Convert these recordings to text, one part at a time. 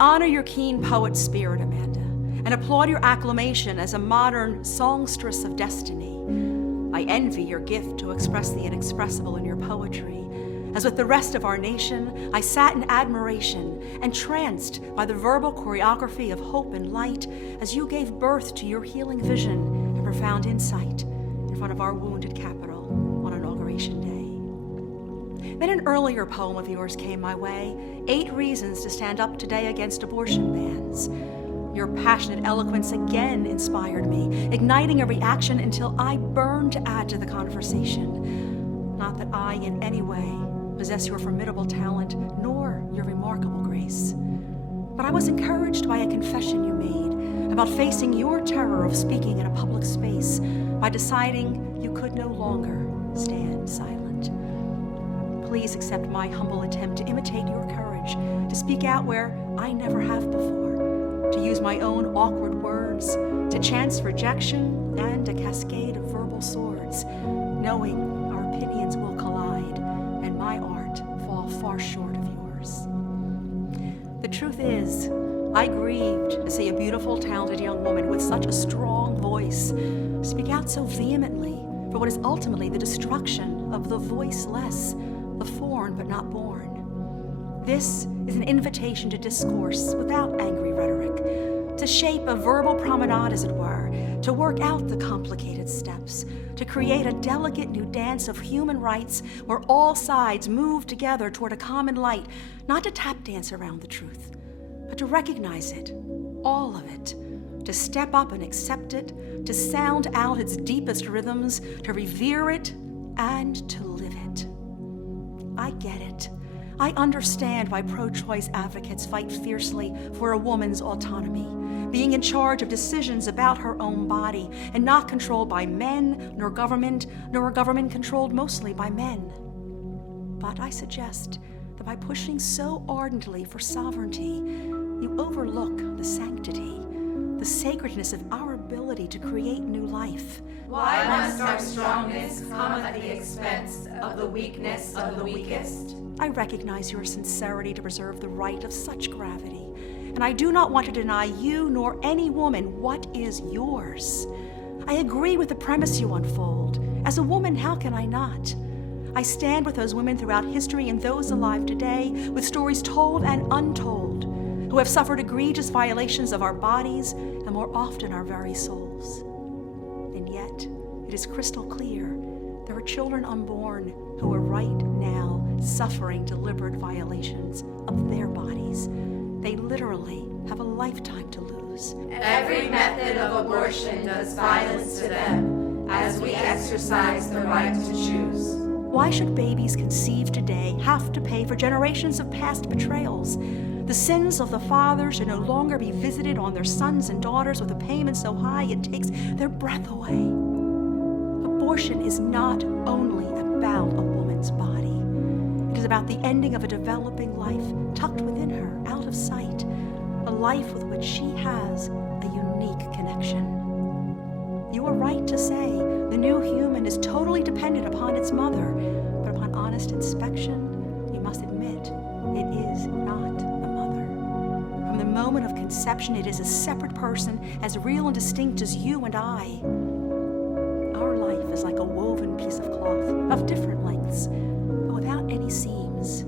honor your keen poet spirit, Amanda, and applaud your acclamation as a modern songstress of destiny. I envy your gift to express the inexpressible in your poetry. As with the rest of our nation, I sat in admiration, entranced by the verbal choreography of hope and light as you gave birth to your healing vision and profound insight in front of our wounded capital on Inauguration Day. Then an earlier poem of yours came my way, 8 Reasons to Stand Up Today Against Abortion Bans. Your passionate eloquence again inspired me, igniting a reaction until I burned to add to the conversation. Not that I in any way possess your formidable talent nor your remarkable grace, but I was encouraged by a confession you made about facing your terror of speaking in a public space by deciding you could no longer stand silent. Please accept my humble attempt to imitate your courage, to speak out where I never have before, to use my own awkward words, to chance rejection and a cascade of verbal swords, knowing our opinions will collide and my art fall far short of yours. The truth is, I grieved to see a beautiful, talented young woman with such a strong voice speak out so vehemently for what is ultimately the destruction of the voiceless, the foreign but not born. This is an invitation to discourse without angry rhetoric, to shape a verbal promenade, as it were, to work out the complicated steps, to create a delicate new dance of human rights where all sides move together toward a common light, not to tap dance around the truth, but to recognize it, all of it, to step up and accept it, to sound out its deepest rhythms, to revere it, and to live it. I get it. I understand why pro-choice advocates fight fiercely for a woman's autonomy, being in charge of decisions about her own body and not controlled by men, nor a government controlled mostly by men. But I suggest that by pushing so ardently for sovereignty, you overlook the sanctity, the sacredness of our ability to create new life. Why must our strongness come at the expense of the weakness of the weakest? I recognize your sincerity to preserve the right of such gravity, and I do not want to deny you nor any woman what is yours. I agree with the premise you unfold. As a woman, how can I not? I stand with those women throughout history and those alive today with stories told and untold, who have suffered egregious violations of our bodies and more often our very souls. And yet, it is crystal clear there are children unborn who are right now suffering deliberate violations of their bodies. They literally have a lifetime to lose. Every method of abortion does violence to them as we exercise the right to choose. Why should babies conceived today have to pay for generations of past betrayals? The sins of the father should no longer be visited on their sons and daughters with a payment so high it takes their breath away. Abortion is not only about a woman's body. It is about the ending of a developing life tucked within her, out of sight, a life with which she has a unique connection. You are right to say the new human is totally dependent upon its mother, but upon honest inspection, you must admit it is not the mother. From the moment of conception, it is a separate person, as real and distinct as you and I. Our life is like a woven piece of cloth of different lengths, but without any seams.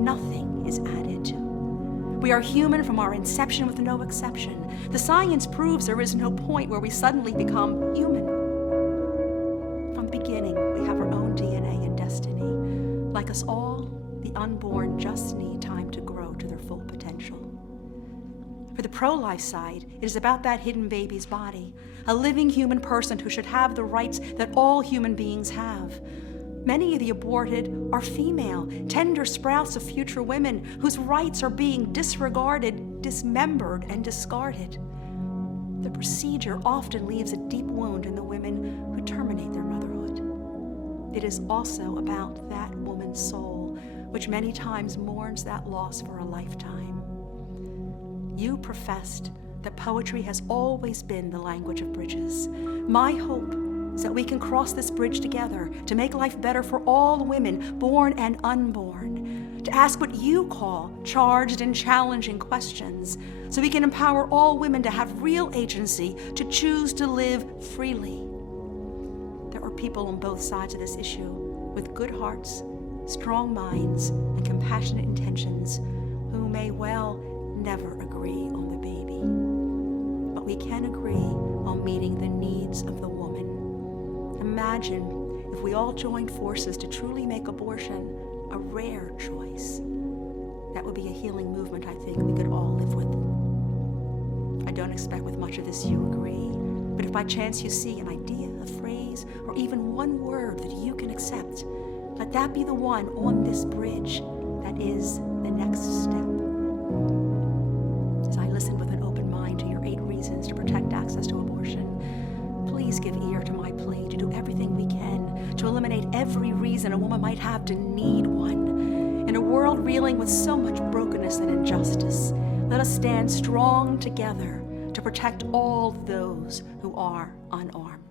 Nothing is added to. We are human from our inception with no exception. The science proves there is no point where we suddenly become human. From the beginning, we have our own DNA and destiny. Like us all, the unborn just need time to grow to their full potential. For the pro-life side, it is about that hidden baby's body, a living human person who should have the rights that all human beings have. Many of the aborted are female, tender sprouts of future women whose rights are being disregarded, dismembered, and discarded. The procedure often leaves a deep wound in the women who terminate their motherhood. It is also about that woman's soul, which many times mourns that loss for a lifetime. You professed that poetry has always been the language of bridges. My hope is that we can cross this bridge together to make life better for all women, born and unborn, to ask what you call charged and challenging questions, so we can empower all women to have real agency to choose to live freely. There are people on both sides of this issue with good hearts, strong minds, and compassionate intentions who may well never agree on the baby. But we can agree on meeting the needs of the woman. Imagine if we all joined forces to truly make abortion a rare choice. That would be a healing movement I think we could all live with. I don't expect with much of this you agree, but if by chance you see an idea, a phrase, or even one word that you can accept, let that be the one on this bridge that is the next step. As I listen with an open mind to your 8 reasons to protect access to abortion, please give ear to my plea to do everything we can to eliminate every reason a woman might have to need one. In a world reeling with so much brokenness and injustice, let us stand strong together to protect all those who are unarmed.